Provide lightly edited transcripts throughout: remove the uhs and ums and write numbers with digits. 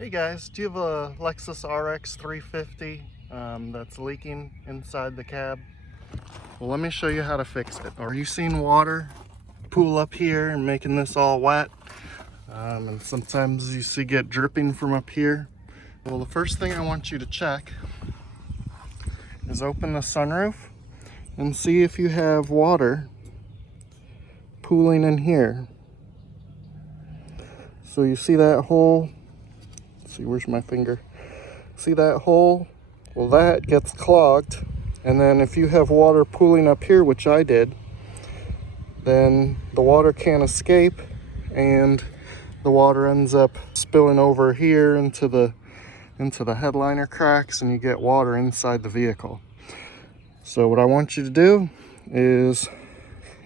Hey guys, do you have a Lexus RX 350 that's leaking inside the cab? Well, let me show you how to fix it. Are you seeing water pool up here and making this all wet? And sometimes you see get dripping from up here. Well, the first thing I want you to check is open the sunroof and see if you have water pooling in here. So you see that hole? See, where's my finger? See that hole? Well, that gets clogged, and then if you have water pooling up here, which I did, then the water can't escape and the water ends up spilling over here into the headliner cracks, and you get water inside the vehicle. So what I want you to do is,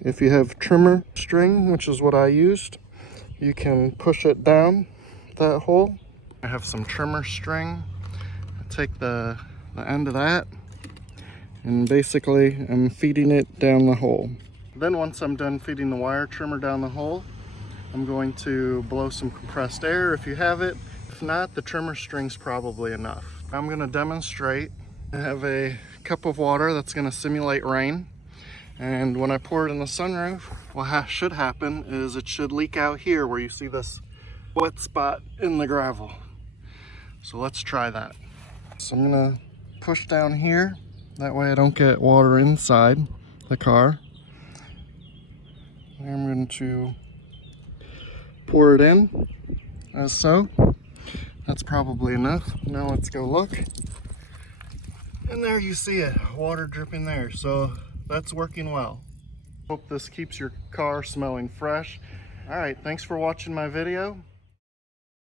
if you have trimmer string, which is what I used, you can push it down that hole. I have some trimmer string. I take the end of that and basically I'm feeding it down the hole. Then once I'm done feeding the wire trimmer down the hole, I'm going to blow some compressed air if you have it. If not, the trimmer string's probably enough. I'm going to demonstrate. I have a cup of water that's going to simulate rain, and when I pour it in the sunroof, what should happen is it should leak out here where you see this wet spot in the gravel. So let's try that. So I'm gonna push down here, that way I don't get water inside the car. I'm going to pour it in, as so. That's probably enough. Now let's go look. And there you see it, water dripping there. So that's working well. Hope this keeps your car smelling fresh. All right, thanks for watching my video.